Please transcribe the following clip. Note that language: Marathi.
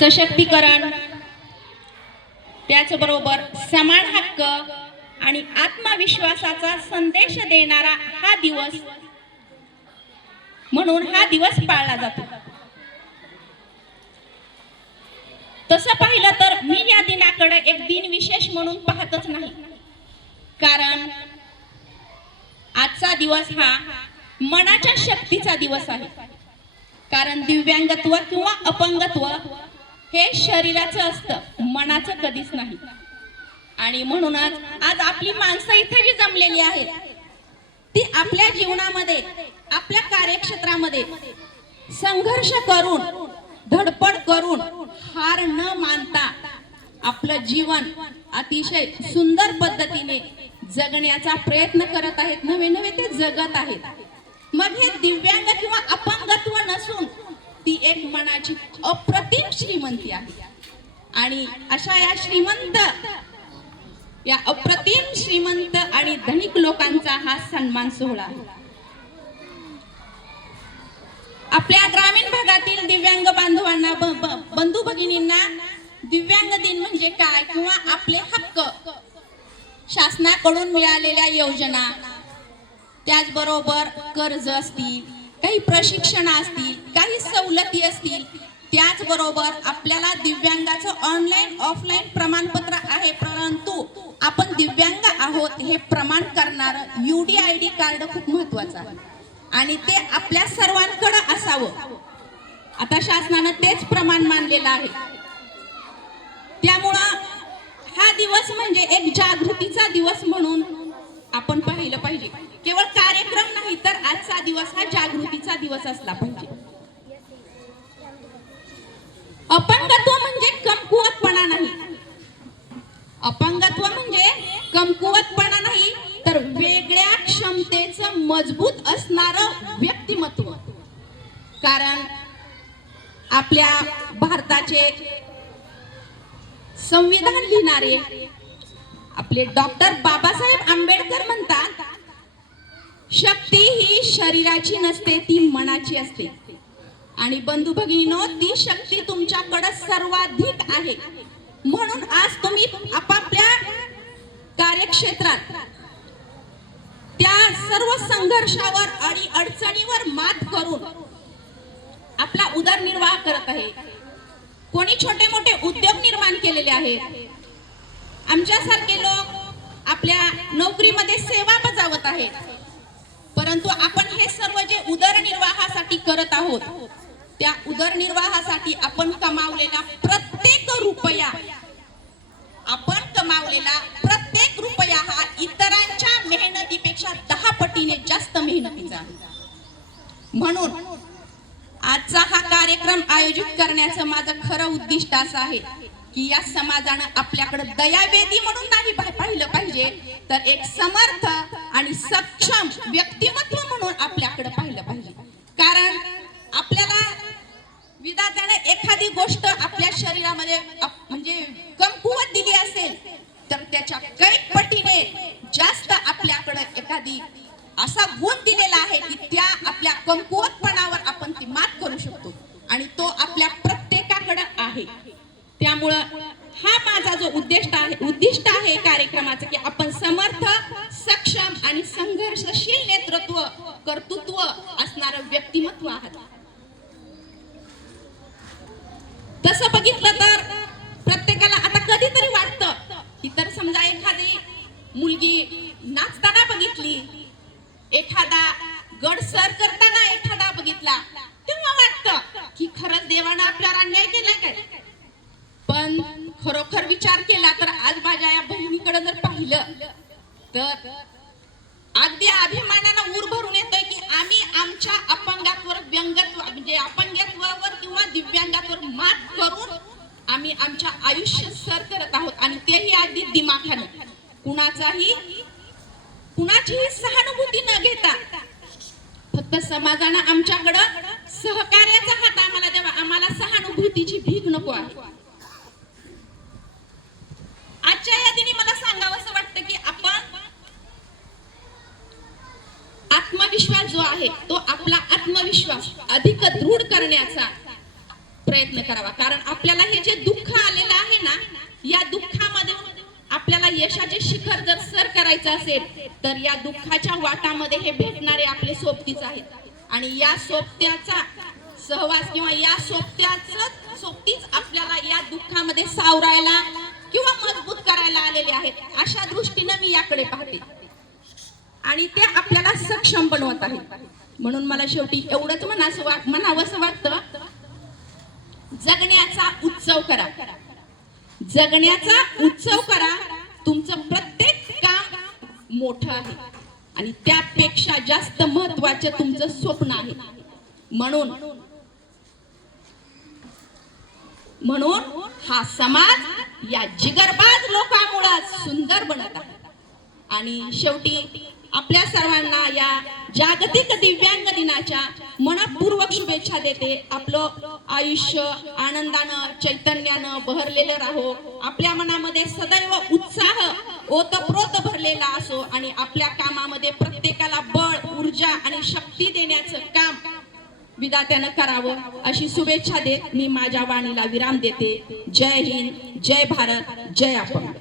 सशक्तीकरण त्याचबरोबर समान हक्क आणि आत्मविश्वासाचा संदेश देणारा हा दिवस म्हणून हा दिवस पाळला जातो. तसं पाहिलं तर मी या दिनाकडे एक दिन विशेष म्हणून पाहतच नाही. कारण आजचा दिवस हा मनाच्या शक्तीचा दिवस आहे. कारण दिव्यांगत्व किंवा अपंगत्व हे शरीराचं असतं मनाचं कधीच नाही. आणि म्हणूनच आज आपली माणसं इथे जी जमलेली आहेत ती आपल्या जीवनामध्ये आपल्या कार्यक्षेत्रामध्ये संघर्ष करून धडपड करून हार न मानता आपलं जीवन अतिशय सुंदर पद्धतीने जगण्याचा प्रयत्न करत आहेत. नवे नवे ते जगत आहेत. मग हे दिव्यांग किंवा अपंगत्व नसून ती एक मनाची अप्रतिम श्रीमंती आहे. आणि अशा या श्रीमंत या अप्रतिम श्रीमंत आणि धनिक लोकांचा हा सन्मान सोहळा आपल्या ग्रामीण भागातील दिव्यांग बांधवांना बंधू भगिनींना दिव्यांग दिन म्हणजे काय किंवा आपले हक्क? शासनाकडून मिळालेल्या योजना त्याचबरोबर कर्ज असतील काही प्रशिक्षण असतील काही सवलती असतील त्याचबरोबर आपल्याला दिव्यांगाचं ऑनलाईन ऑफलाईन प्रमाणपत्र आहे. परंतु आपण दिव्यांग आहोत हे प्रमाण करणार U D I D card खूप महत्वाचं आहे. आणि ते आपल्या सर्वांकडे असावं. आता शासनानं तेच प्रमाण मानलेलं आहे. त्यामुळं हा दिवस म्हणजे एक जागृतीचा दिवस म्हणून आपण पाहिलं पाहिजे. केवळ काय कार्यक्रम नाही तर आजचा दिवस हा जागृतीचा दिवस असला पाहिजे. अपंगत्व म्हणजे कमकुवतपणा नाही. अपंगत्व म्हणजे कमकुवतपणा नाही तर वेगळ्या क्षमतेचं मजबूत असणारं व्यक्तिमत्व. कारण आपल्या भारताचे संविधान लिहिणारे आपले डॉक्टर बाबासाहेब आंबेडकर म्हणतात शक्ती ही शरीराची नसते ती मनाची असते. आणि बंधू भगिनीनो ती शक्ती तुमच्याकडे सर्वाधिक आहे. म्हणून आज तुम्ही आपापल्या कार्यक्षेत्रात त्या सर्व संघर्षावर आणि अडचणीवर मात करून आपला उदरनिर्वाह करत आहे. कोणी छोटे मोठे उद्योग निर्माण केलेले आहेत. आमच्यासारखे लोक आपल्या नोकरीमध्ये सेवा बजावत आहेत. परंतु आपण हे सर्व जे उदरनिर्वाहासाठी करत आहोत त्या उदरनिर्वाहासाठी आपण कमावलेला प्रत्येक रुपया आपण कमावलेला प्रत्येक रुपया हा इतरांच्या मेहनतीपेक्षा दहा पटीने जास्त मेहनतीचा म्हणून आजचा हा कार्यक्रम आयोजित करण्याचं माझं खरं उद्दिष्ट असं आहे की या समाजानं आपल्याकडे दयावेदी म्हणून नाही पाहिलं पाहिजे तर एक समर्थ आणि सक्षम व्यक्तिमत्व म्हणून आपल्याकडे पाहिलं पाहिजे. कारण आपल्याला विधात्याने एखादी गोष्ट आपल्या शरीरामध्ये म्हणजे कमकुवत दिली असेल तर त्याच्या कैक पटीने जास्त आपल्याकडे एखादी असा गुण दिलेला आहे की त्या आपल्या कमकुवतपणावर आपण ती मात करू शकतो. आणि तो आपल्या प्रत्येकाकडे आहे. त्यामुळं हा माझा जो उद्दिष्ट आहे उद्दिष्ट आहे कार्यक्रमाचं की आपण समर्थ संघर्षशील नेतृत्व कर्तृत्व असणार व्यक्तिमत्व आहात तसं बघितलं तर प्रत्येकाला आता कधीतरी वाटत की तर समजा एखादी मुलगी नाचताना बघितली एखादा गड सर करताना एखादा बघितला तेव्हा वाटतं की खरंच देवानं आपल्यावर अन्याय केलाय काय? पण खरोखर विचार केला तर आज माझ्या या बहिणीकडे जर पाहिलं तर अगदी अभिमानानं ऊर भरून येतोय की आम्ही आमच्या अपंगात्वर व्यंगत्व म्हणजे अपंगत्वावर किंवा दिव्यांगात्वर मात करून आम्ही आमच्या आयुष्य सर करत आहोत आणि तेही अगदी दिमाखाने. कुणाचाही कुणाचीही सहानुभूती न घेता फक्त समाजानं आमच्याकडं सहकार्याचा हात आम्हाला द्यावा. आम्हाला सहानुभूतीची भीक नको आहे. जो आहे तो आपला आत्मविश्वास अधिक दृढ करण्याचा प्रयत्न करावा. कारण आपल्याला हे जे दुःख आलेलं आहे ना या दुःखामध्ये आपल्याला यशाचे शिखर जर सर करायचं असेल तर या दुःखाच्या वाटामध्ये हे भेटणारे आपले सोबतीच आहेत. आणि या सोबत्याचा सहवास किंवा या सोबत्याच सोबतीच आपल्याला या दुःखामध्ये सावरायला किंवा मजबूत करायला आलेले आहेत अशा दृष्टीनं मी याकडे पाहते. आणि ते आपल्याला सक्षम बनवत आहेत. म्हणून मला शेवटी एवढंच म्हणावं वाट म्हणावंसं वाटतं. जगण्याचा उत्सव करा. जगण्याचा उत्सव करा. तुमचं प्रत्येक काम मोठं आहे. आणि त्यापेक्षा जास्त महत्वाचं तुमचं स्वप्न आहे. म्हणून म्हणून हा समाज या जिगरबाज लोकांमुळे सुंदर बनत आहे. आणि शेवटी आपल्या सर्वांना या जागतिक दिव्यांग दिनाच्या मनपूर्वक शुभेच्छा देते. आपलं आयुष्य आनंदानं चैतन्यानं बहरलेलं राहो. आपल्या मनामध्ये सदैव उत्साह ओतप्रोत भरलेला असो आणि आपल्या कामामध्ये प्रत्येकाला बळ ऊर्जा आणि शक्ती देण्याचं काम विदात्यानं करावं अशी शुभेच्छा देत मी माझ्या वाणीला विराम देते. जय हिंद जय भारत जय आपण.